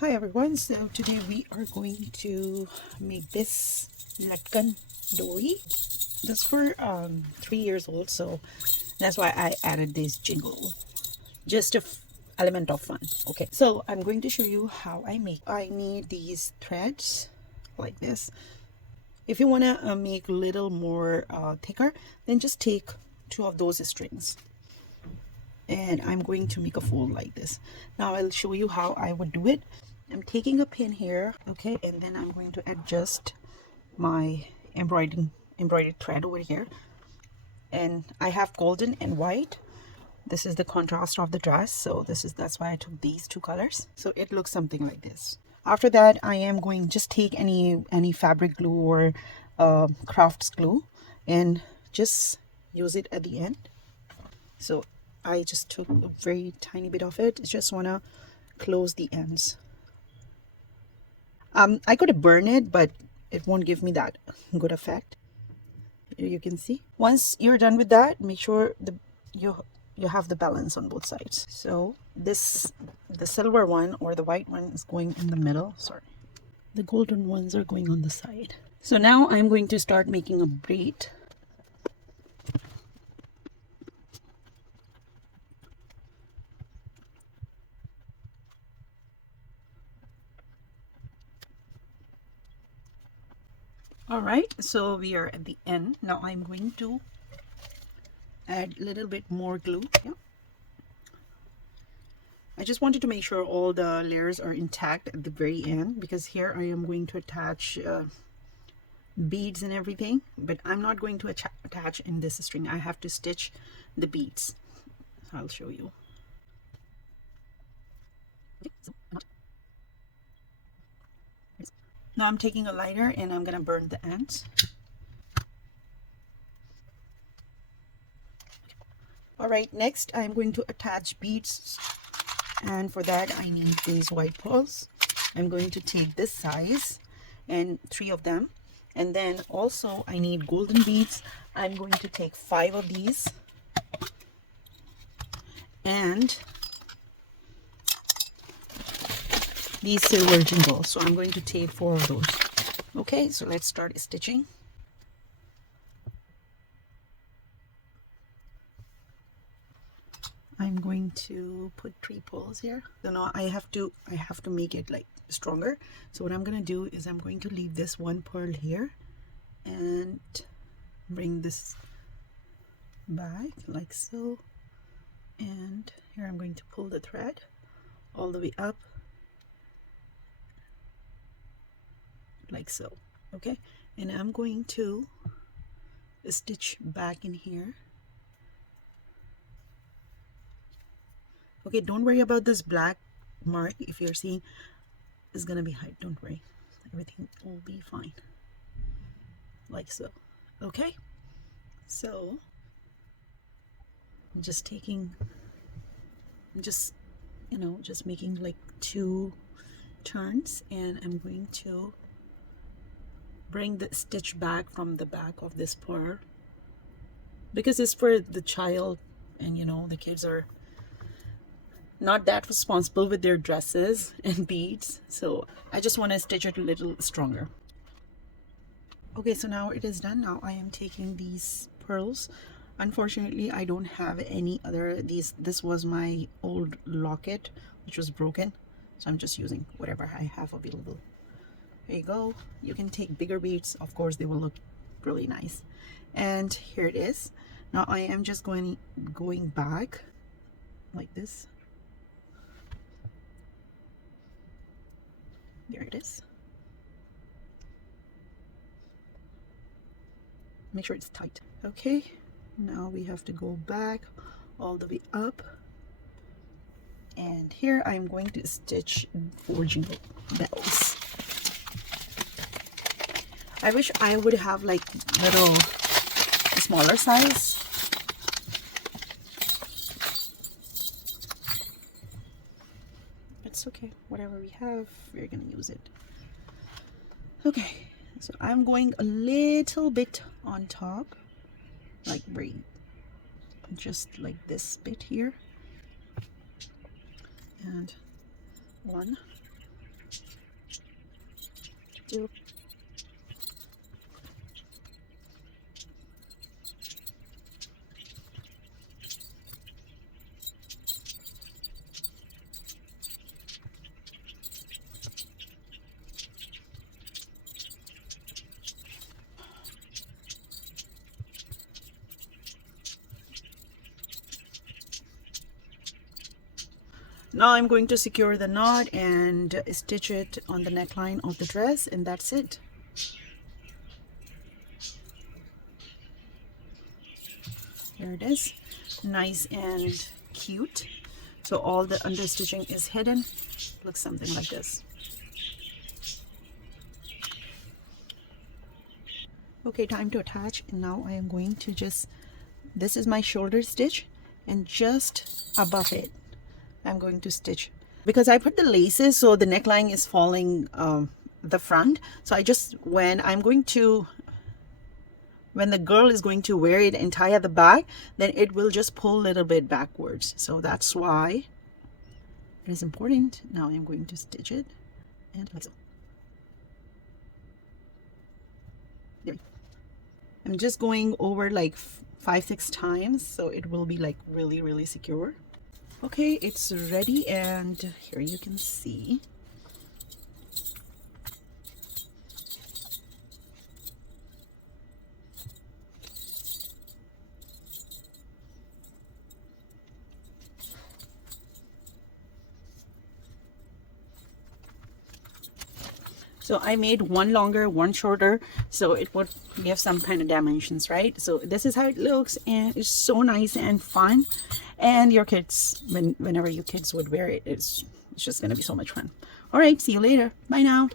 Hi everyone, so today we are going to make this latkan dory. That's for 3 years old, so that's why I added this jingle. Just a element of fun. Okay, so I'm going to show you how I make. I need these threads like this. If you want to make a little more thicker, then just take 2 of those strings. And I'm going to make a fold like this. Now I'll show you how I would do it. I'm taking a pin here, okay, and then I'm going to adjust my embroidered thread over here. And I have golden and white. This is the contrast of the dress, so that's why I took these 2 colors. So it looks something like this. After that, I am going just take any fabric glue or crafts glue and just use it at the end. So I just took a very tiny bit of it. Just want to close the ends. I could burn it, but it won't give me that good effect. You can see. Once you're done with that, make sure you have the balance on both sides. So the silver one or the white one is going in the middle. Sorry. The golden ones are going on the side. So now I'm going to start making a braid. All right, so we are at the end. Now I'm going to add a little bit more glue. Yeah. I just wanted to make sure all the layers are intact at the very end, because here I am going to attach beads and everything, but I'm not going to attach in this string. I have to stitch the beads. I'll show you. Now I'm taking a lighter and I'm gonna burn the ends. All right, next I'm going to attach beads, and for that I need these white pearls. I'm going to take this size and 3 of them, and then also I need golden beads. I'm going to take 5 of these, and these silver jingles, so I'm going to take 4 of those. Okay, so let's start stitching. I'm going to put 3 pearls here. So now I have to make it like stronger. So what I'm gonna do is I'm going to leave this 1 pearl here and bring this back like so, and here I'm going to pull the thread all the way up like so. Okay, and I'm going to stitch back in here. Okay, don't worry about this black mark. If you're seeing it's gonna be hide, don't worry, everything will be fine like so. Okay, so I'm just taking, just making like 2 turns, and I'm going to bring the stitch back from the back of this pearl, because it's for the child, and the kids are not that responsible with their dresses and beads, so I just want to stitch it a little stronger. Okay, so now it is done. Now I am taking these pearls. Unfortunately, I don't have any other. This was my old locket which was broken, so I'm just using whatever I have available. There you go. You can take bigger beads, of course, they will look really nice. And here it is. Now I am just going back like this. There it is. Make sure it's tight. Okay, now we have to go back all the way up, and here I'm going to stitch 4 jingle bells. I wish I would have like little smaller size. It's okay, whatever we have, we're gonna use it. Okay, so I'm going a little bit on top, like just like this bit here, and 1, Now I'm going to secure the knot and stitch it on the neckline of the dress, and that's it. There it is, nice and cute. So all the understitching is hidden. Looks something like this. Okay, time to attach. And now I am going to just, this is my shoulder stitch, and just above it I'm going to stitch, because I put the laces so the neckline is falling the front. So I just, when the girl is going to wear it and tie at the back, then it will just pull a little bit backwards. So that's why it is important. Now I'm going to stitch it, and like so. There. I'm just going over like 5-6 times, so it will be like really secure. Okay, it's ready, and here you can see. So I made one longer, one shorter, so it would give some kind of dimensions, right? So this is how it looks, and it's so nice and fun. And your kids, whenever your kids would wear it, it's just gonna be so much fun. All right, see you later. Bye now.